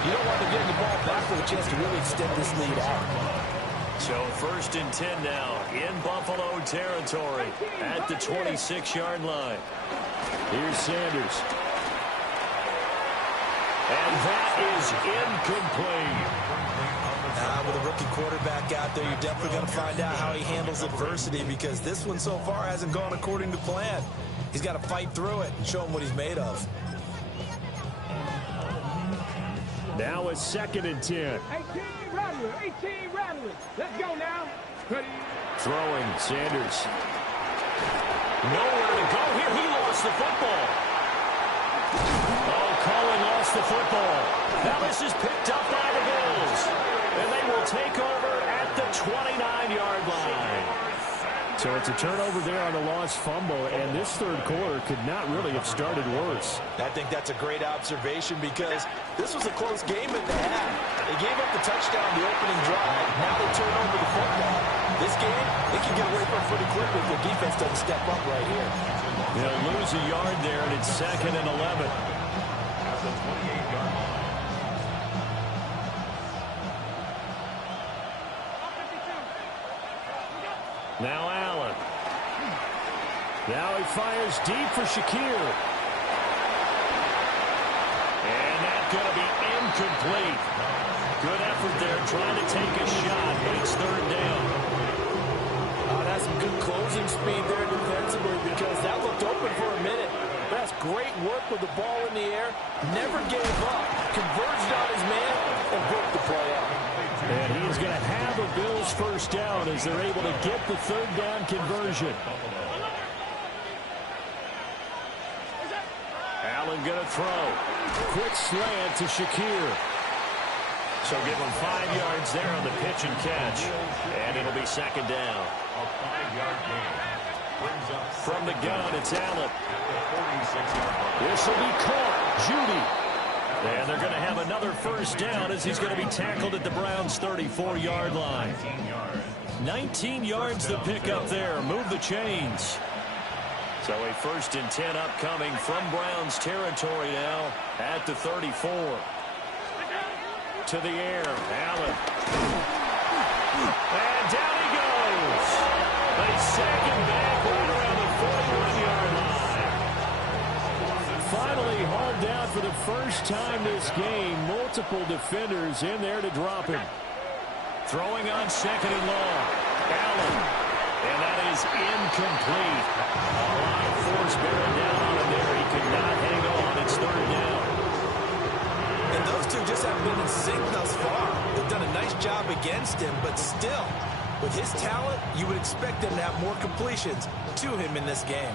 you don't want to get the ball back with a chance to really extend this lead out. So 1st and 10 now in Buffalo territory at the 26-yard line. Here's Sanders. And that is incomplete. With a rookie quarterback out there, you're definitely going to find out how he handles adversity because this one so far hasn't gone according to plan. He's got to fight through it and show him what he's made of. Now a 2nd and 10. 18 Rattler. Let's go now. Ready. Throwing, Sanders. Nowhere to go here. He lost the football. Oh, Cohen lost the football. Now this is picked up by the Bills. And they will take over at the 29-yard line. So it's a turnover there on the lost fumble, and this third quarter could not really have started worse. I think that's a great observation because this was a close game at the half. They gave up the touchdown the opening drive. Now they turn over the football. This game, they can get away from pretty quick if their defense doesn't step up right here. They'll lose a yard there, and it's 2nd and 11. At the 28-yard line. Now Allen. Now he fires deep for Shakir. And that's going to be incomplete. Good effort there trying to take a shot, but it's 3rd down. That's some good closing speed there defensively because that looked open for a minute. That's great work with the ball in the air. Never gave up. Converged on his man and broke the play out. And he is going to have a Bills first down as they're able to get the 3rd down conversion. Allen going to throw. Quick slant to Shakir. So give him 5 yards there on the pitch and catch. And it'll be 2nd down. A 5-yard gain. Brings up From the gun, it's Allen. at the 46-yard line. This will be caught. Judy. And they're going to have another first down as he's going to be tackled at the Browns' 34-yard line. 19 yards to pick up there. Move the chains. So a 1st and 10 upcoming from Browns territory now at the 34. To the air, Allen. And down he goes. They sack him back right around the 41-yard line. Finally hauled down for the first time this game. Multiple defenders in there to drop him. Throwing on 2nd and long. Allen. And that is incomplete. A lot of force bearing down on him there. He could not hang on. It's 3rd down. And those two just haven't been in sync thus far. They've done a nice job against him, but still, with his talent, you would expect them to have more completions to him in this game.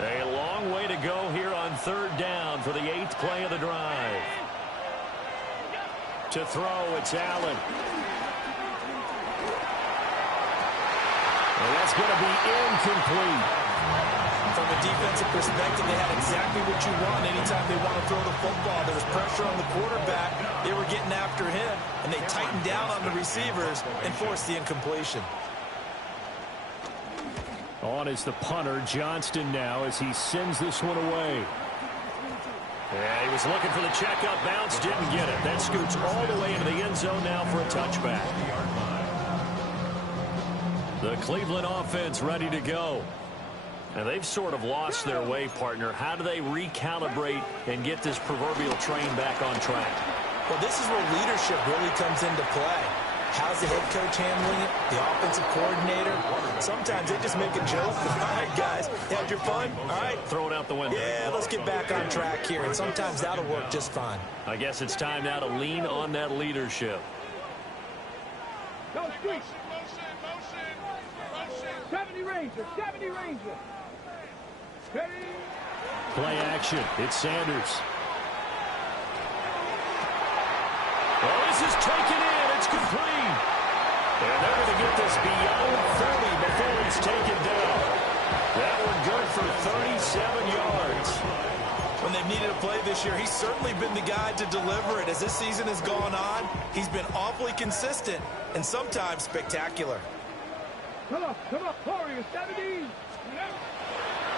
A long way to go here on 3rd down for the 8th play of the drive. To throw, it's Allen. And that's going to be incomplete. From a defensive perspective, they had exactly what you want anytime they want to throw the football. There was pressure on the quarterback. They were getting after him, and they tightened down on the receivers and forced the incompletion. On is the punter, Johnston, now as he sends this one away. Yeah, he was looking for the checkup bounce, didn't get it. That scoots all the way into the end zone now for a touchback. The Cleveland offense ready to go. And they've sort of lost their way, partner. How do they recalibrate and get this proverbial train back on track? Well, this is where leadership really comes into play. How's the head coach handling it? The offensive coordinator? Sometimes they just make a joke. All right, guys, had your fun? All right. Throw it out the window. Yeah, let's get back on track here. And sometimes that'll work just fine. I guess it's time now to lean on that leadership. Go street. 70 Ranger, 70 Ranger. Ready? Play action. It's Sanders. Well, this is taken in. It's complete. And they're going to get this beyond 30 before it's taken down. That one good for 37 yards. When they've needed a play this year, he's certainly been the guy to deliver it. As this season has gone on, he's been awfully consistent and sometimes spectacular. Come on, Warriors, 70.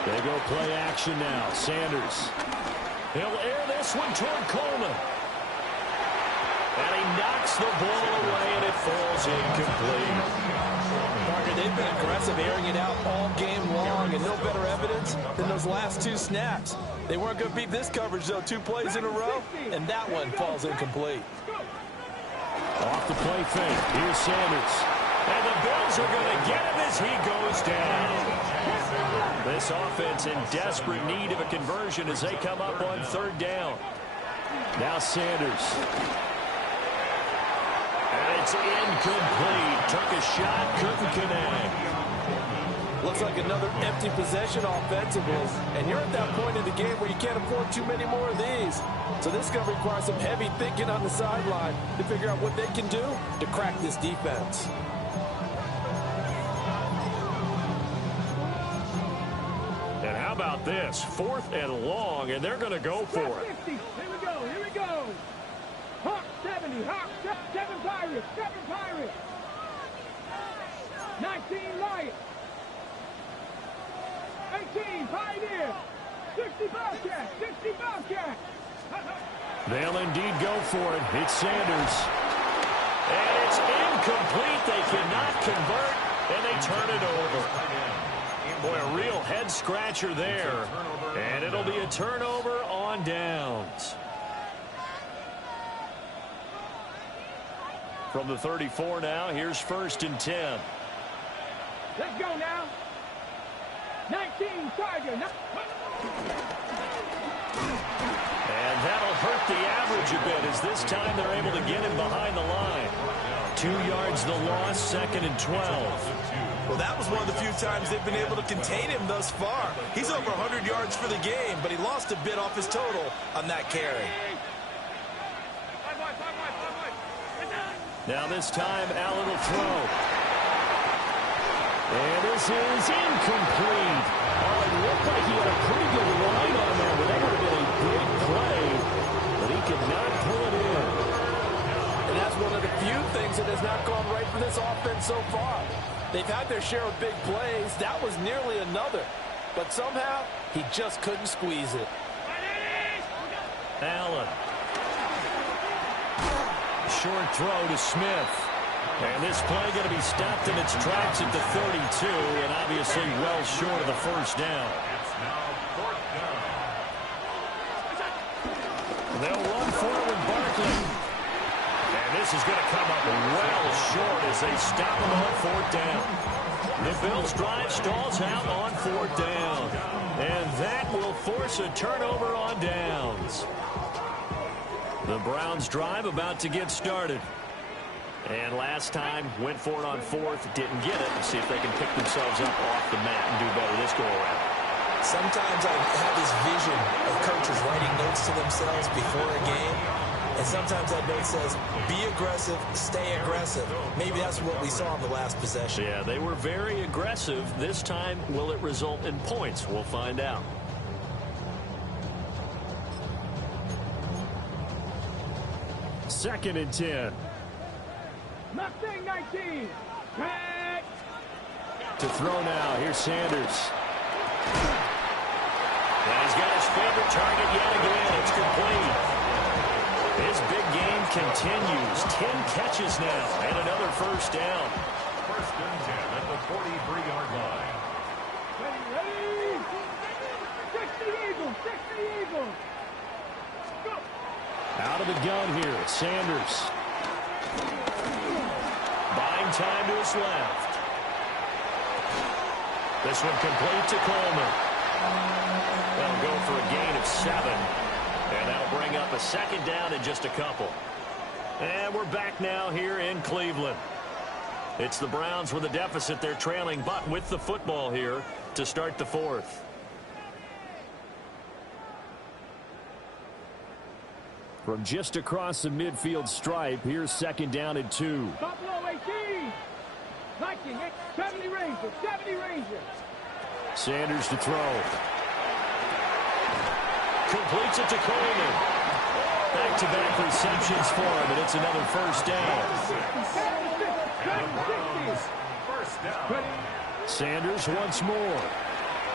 They go play action now. Sanders. He'll air this one toward Coleman. And he knocks the ball away, and it falls incomplete. Parker, they've been aggressive, airing it out all game long, and no better evidence than those last two snaps. They weren't going to beat this coverage, though. 2 plays in a row, and that one falls incomplete. Off the play fake. Here's Sanders. And the Bills are going to get him as he goes down. This offense in desperate need of a conversion as they come up on 3rd down. Now Sanders. And it's incomplete. Took a shot, couldn't connect. Looks like another empty possession offensively. And you're at that point in the game where you can't afford too many more of these. So this is going to require some heavy thinking on the sideline to figure out what they can do to crack this defense. And how about this? 4th and long, and they're going to go for it. 50. Here we go. Hawk 70, Hawk 7 Pirates, 7 Pirates. 19 Lions. 18 Pioneer. 60 Bobcats, 60 Bobcats. They'll indeed go for it. It's Sanders. And it's incomplete. They cannot convert, and they turn it over. Boy, a real head-scratcher there. And it'll be a turnover on downs. From the 34 now, here's 1st and 10. Let's go now. 19 Tiger. And that'll hurt the average a bit as this time they're able to get him behind the line. 2 yards the loss, 2nd and 12. Well, that was one of the few times they've been able to contain him thus far. He's over 100 yards for the game, but he lost a bit off his total on that carry. Now this time, Allen will throw. And this is incomplete. Oh, it looked like he had a pretty good line on that, but that would have been a big play. But he could not pull it in. And that's one of the few things that has not gone right for this offense so far. They've had their share of big plays. That was nearly another. But somehow, he just couldn't squeeze it. Allen. Short throw to Smith. And this play going to be stopped in its tracks at the 32, and obviously well short of the 1st down. They'll run forward Barkley. And this is going to come up well short as they stop him on 4th down. The Bills drive stalls out on 4th down. And that will force a turnover on downs. The Browns drive about to get started. And last time, went for it on 4th, didn't get it. See if they can pick themselves up off the mat and do better this go-around. Sometimes I have this vision of coaches writing notes to themselves before a game. And sometimes that note says, be aggressive, stay aggressive. Maybe that's what we saw in the last possession. Yeah, they were very aggressive. This time, will it result in points? We'll find out. Second and 10. Mustang 19. Back. To throw now. Here's Sanders. And he's got his favorite target yet again. It's complete. His big game continues. 10 catches now and another first down. First and 10 at the 43-yard line. Ready. 60 Eagles. 60 Eagles. Go. Out of the gun here. Sanders. Buying time to his left. This one complete to Coleman. They'll go for a gain of 7. And that'll bring up a second down in just a couple. And we're back now here in Cleveland. It's the Browns with a deficit. They're trailing, but with the football here to start the fourth. From just across the midfield stripe, here's second down and 2. Buffalo 18. Viking 70 Rangers. 70 Rangers. Sanders to throw. Completes it to Coleman. Back-to-back receptions for him, and it's another first down. First down. Sanders once more.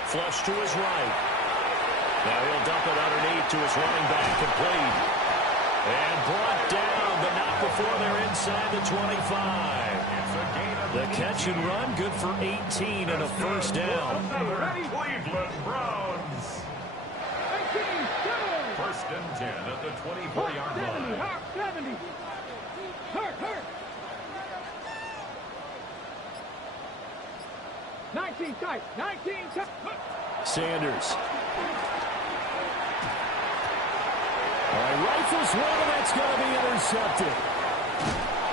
Flush to his right. Now he'll dump it underneath to his running back, complete. And brought down, but not before they're inside the 25. The catch and run, good for 18 and a first down. Cleveland Browns. 18. First and 10 at the 24-yard line. Hurt. 70. Hurt. 19 tight. 19 tight. Sanders. All right, rifles one, and that's going to be intercepted.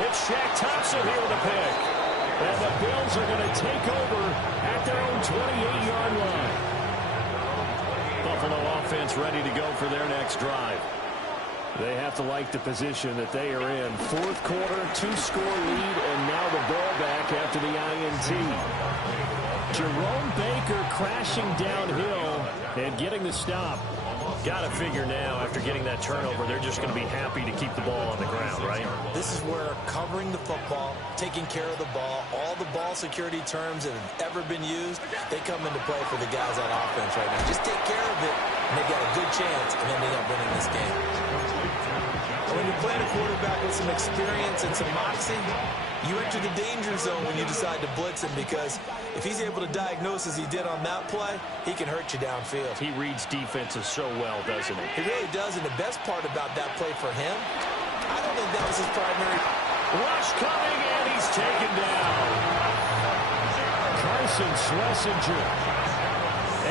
It's Shaq Thompson here with a pick. And the Bills are going to take over at their own 28-yard line. Buffalo offense ready to go for their next drive. They have to like the position that they are in. Fourth quarter, 2-score lead, and now the ball back after the INT. Jerome Baker crashing downhill and getting the stop. Got to figure now, after getting that turnover, they're just going to be happy to keep the ball on the ground, right? This is where covering the football, taking care of the ball, all the ball security terms that have ever been used, they come into play for the guys on offense right now. Just take care of it, and they got a good chance of ending up winning this game. When you're playing a quarterback with some experience and some moxie, you enter the danger zone when you decide to blitz him, because if he's able to diagnose as he did on that play, he can hurt you downfield. He reads defenses so well, doesn't he? He really does, and the best part about that play for him, I don't think that was his primary. Rush coming, and he's taken down. Carson Schlesinger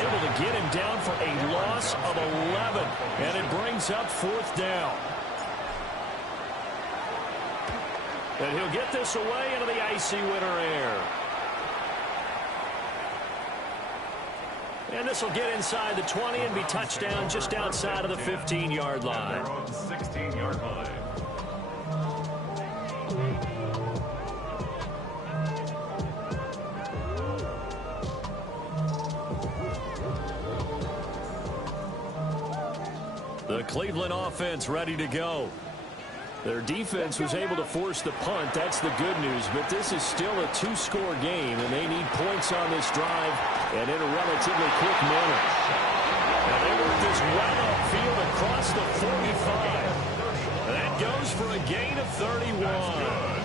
able to get him down for a loss of 11, and it brings up fourth down. And he'll get this away into the icy winter air. And this will get inside the 20 and be touchdown just outside of the 15-yard line. Their own 16-yard line. The Cleveland offense ready to go. Their defense was able to force the punt. That's the good news. But this is still a 2-score game, and they need points on this drive and in a relatively quick manner. Now they work this right upfield across the 45. That goes for a gain of 31.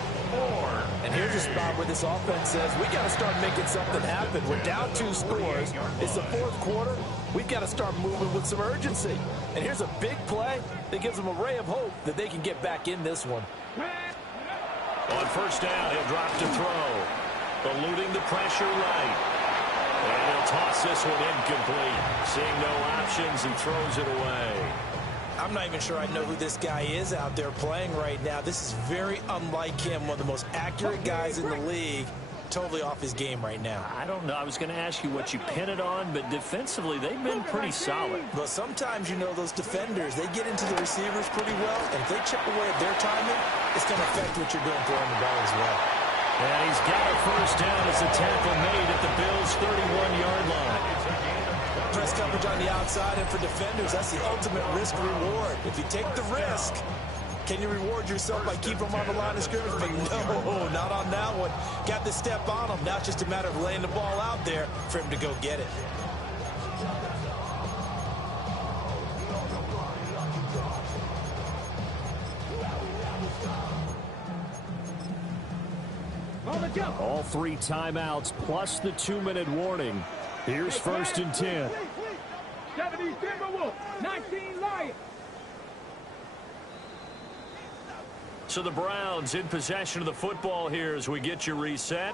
And here's a spot where this offense says, we got to start making something happen. We're down 2 scores. It's the fourth quarter. We've got to start moving with some urgency. And here's a big play that gives them a ray of hope that they can get back in this one. On first down, he'll drop to throw. Eluding the pressure right. And he'll toss this one incomplete. Seeing no options, and throws it away. I'm not even sure I know who this guy is out there playing right now. This is very unlike him, one of the most accurate guys in the league. totally off his game right now. I don't know. I was going to ask you what you pin it on, but defensively, they've been pretty solid. But sometimes, you know, those defenders, they get into the receivers pretty well, and if they chip away at their timing, it's going to affect what you're doing throwing the ball as well. And he's got a first down as the tackle made at the Bills' 31-yard line. Press coverage on the outside, and for defenders, that's the ultimate risk-reward. If you take the risk, can you reward yourself by keeping them on the line of scrimmage? But no, not on that one. Got the step on him. Now it's just a matter of laying the ball out there for him to go get it. All 3 timeouts plus the 2-minute warning. Here's first and 10. 70 Timberwolves, 19 Lions. So the Browns in possession of the football here as we get you reset.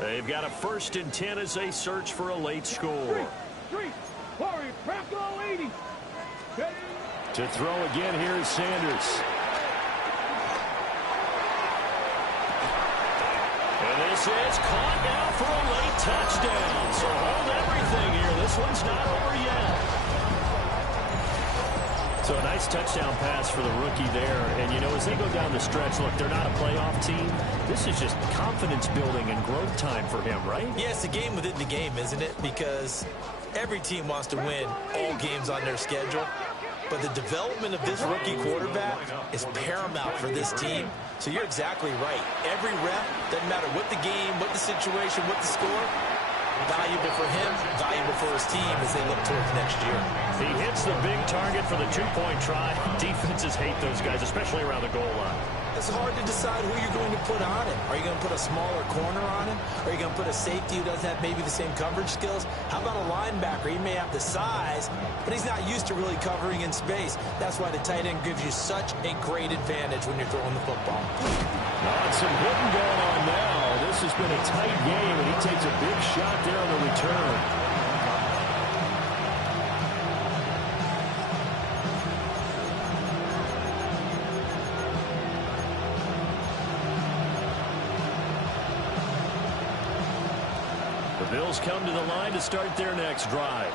They've got a first and 10 as they search for a late score. To throw again, here is Sanders. And this is caught now for a late touchdown. So hold everything here. This one's not over yet. So a nice touchdown pass for the rookie there. And, you know, as they go down the stretch, look, they're not a playoff team. This is just confidence building and growth time for him, right? Yeah, it's a game within the game, isn't it? Because every team wants to win all games on their schedule. But the development of this rookie quarterback is paramount for this team. So you're exactly right. Every rep, doesn't matter what the game, what the situation, what the score, valuable for him, valuable for his team as they look towards next year. He hits the big target for the 2-point try. Defenses hate those guys, especially around the goal line. It's hard to decide who you're going to put on him. Are you going to put a smaller corner on him? Are you going to put a safety who doesn't have maybe the same coverage skills? How about a linebacker? He may have the size, but he's not used to really covering in space. That's why the tight end gives you such a great advantage when you're throwing the football. Some hitting going on now. This has been a tight game, and he takes a big shot there on the return. The Bills come to the line to start their next drive.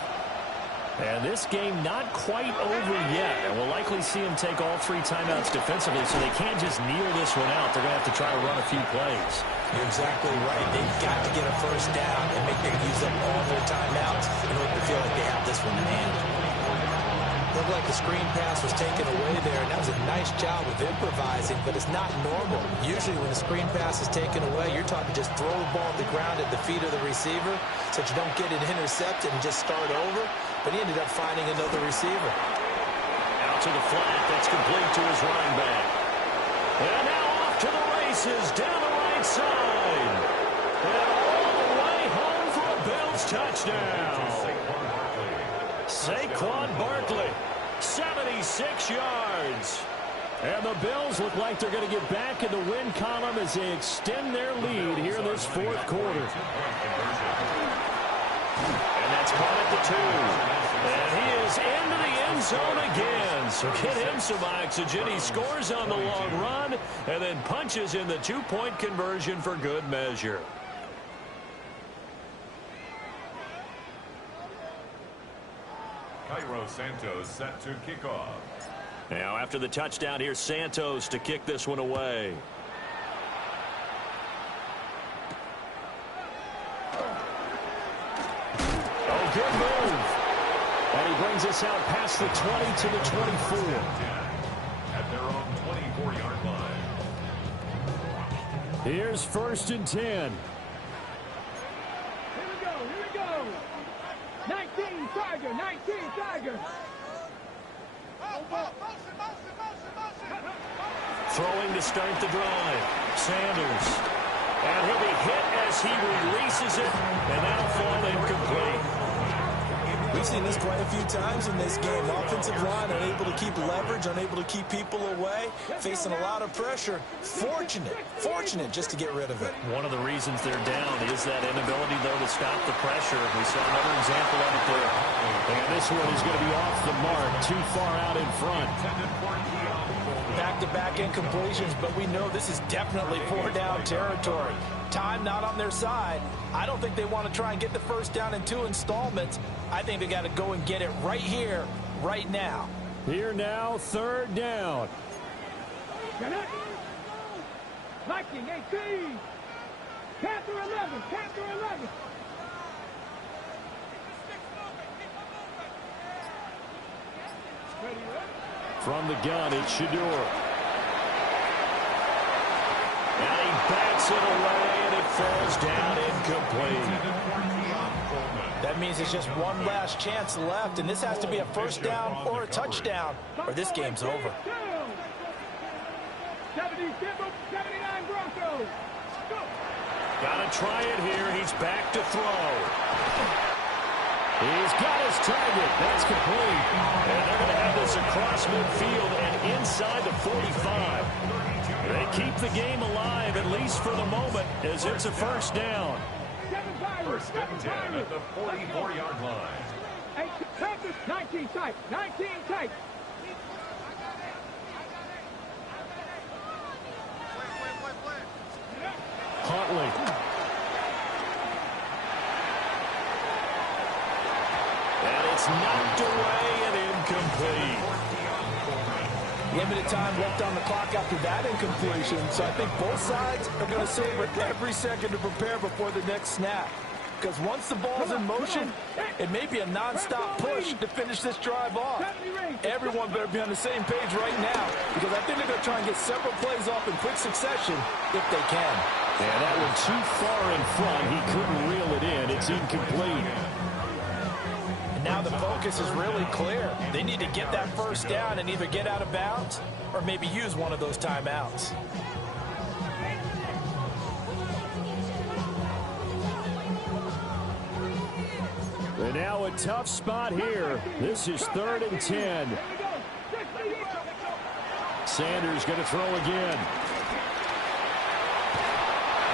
And this game not quite over yet. And we'll likely see them take all 3 timeouts defensively, so they can't just kneel this one out. They're going to have to try to run a few plays. You're exactly right. They've got to get a first down and make them use up all their timeouts in order to feel like they have this one in hand. Looked like the screen pass was taken away there, and that was a nice job of improvising, but it's not normal. Usually when the screen pass is taken away, you're taught to just throw the ball on the ground at the feet of the receiver so that you don't get it intercepted and just start over, but he ended up finding another receiver. Out to the flat, that's complete to his running back. And now off to the races, down the right side. And all the way home for a Bills touchdown. Saquon Barkley, 76 yards. And the Bills look like they're going to get back in the win column as they extend their lead here in this 4th quarter. And that's caught at the 2. And he is into the end zone again. So get him some oxygen. He scores on the long run and then punches in the 2-point conversion for good measure. Cairo Santos set to kick off. Now after the touchdown, here's Santos to kick this one away. Oh, good move. And he brings us out past the 20 to the 24. At their own 24-yard line. Here's first and 10. Here we go. 19 Tiger, 19 Tiger. Throwing to start the drive. Sanders. And he'll be hit as he releases it, and that'll fall incomplete. We've seen this quite a few times in this game. Offensive line unable to keep leverage, unable to keep people away, facing a lot of pressure. Fortunate just to get rid of it. One of the reasons they're down is that inability, though, to stop the pressure. We saw another example of it there. And this one is going to be off the mark, too far out in front. Back-to-back incompletions, but we know this is definitely 4-down territory. time not on their side. I don't think they want to try and get the first down in 2 installments. I think they got to go and get it right here, right now. Here now, 3rd down. Viking 18. Panther 11. Panther 11. From the gun, it's Shedeur. And he bats it away, and it falls down incomplete. That means it's just one last chance left, and this has to be a first down or a touchdown, or this game's over. 79 Broncos. Go. Gotta try it here. He's back to throw. He's got his target. That's complete. And they're going to have this across midfield and inside the 45. They keep the game alive, at least for the moment, as it's a first down. First and 10 at the 44-yard line. 19 tight. 19 tight. Huntley. And it's knocked away and incomplete. Limited time left on the clock after that incompletion, so I think both sides are going to savor every second to prepare before the next snap. Because once the ball's in motion, it may be a non-stop push to finish this drive off. Everyone better be on the same page right now, because I think they're going to try and get several plays off in quick succession if they can. And that one too far in front. He couldn't reel it in. It's incomplete. And now the focus is really clear. They need to get that first down and either get out of bounds or maybe use one of those timeouts. And now a tough spot here. This is 3rd and 10. Sanders going to throw again.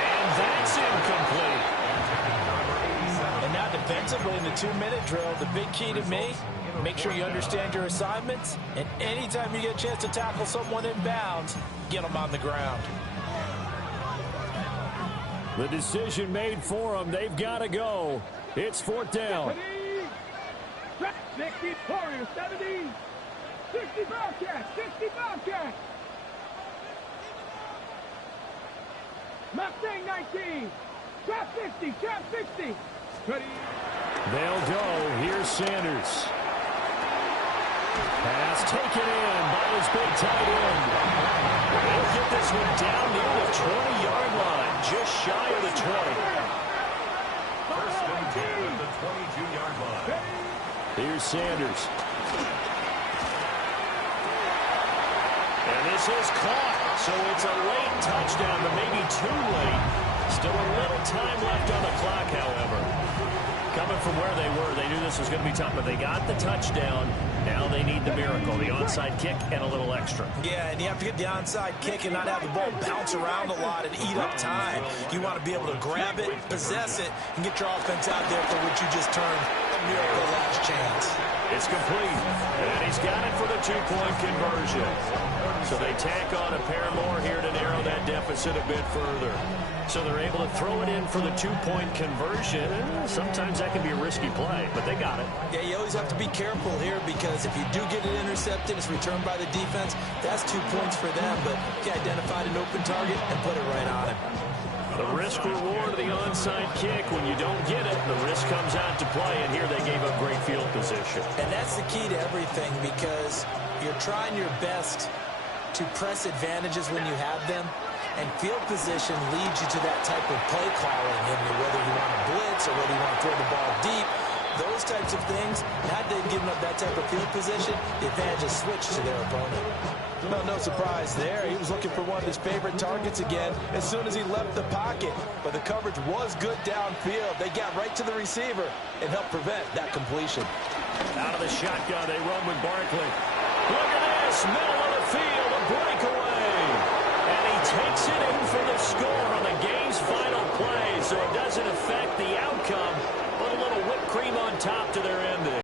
And that's incomplete. And now defensively in the 2-minute drill, the big key to me, make sure you understand your assignments, and anytime you get a chance to tackle someone in bounds, get them on the ground. The decision made for them. They've got to go. It's 4th down. 60 Warriors, 70. 60 Bobcats, 60 Bobcats. Mustang 19. Trap 60, trap 60. Ready. They'll go. Here's Sanders. Pass taken in by his big tight end. They'll get this one down near the 20-yard line, just shy of the 20. First and 10 at the 22-yard line. Here's Sanders. And this is caught. So it's a late touchdown, but maybe too late. Still a little time left on the clock, however. Coming from where they were, they knew this was going to be tough, but they got the touchdown. Now they need the miracle, the onside kick and a little extra. Yeah, and you have to get the onside kick and not have the ball bounce around a lot and eat up time. You want to be able to grab it, possess it, and get your offense out there for what you just termed a miracle last chance. It's complete, and he's got it for the 2-point conversion. So they tack on a pair more here to narrow that deficit a bit further. So they're able to throw it in for the 2-point conversion. Sometimes that can be a risky play, but they got it. Yeah, you always have to be careful here because if you do get it intercepted, it's returned by the defense, that's 2 points for them. But you identified an open target and put it right on him. The risk-reward of the onside kick, when you don't get it, the risk comes out to play, and here they gave up great field position. And that's the key to everything because you're trying your best to press advantages when you have them, and field position leads you to that type of play calling, whether you want to blitz or whether you want to throw the ball deep. Those types of things, had they given up that type of field position, the advantage is switched to their opponent. Well, no surprise there. He was looking for one of his favorite targets again as soon as he left the pocket. But the coverage was good downfield. They got right to the receiver and helped prevent that completion. Out of the shotgun, they run with Barkley. Look at this, middle of the field, a breakaway. And he takes it in for the score on the game's final play. So it doesn't affect the outcome, but a little whipped cream on top to their ending.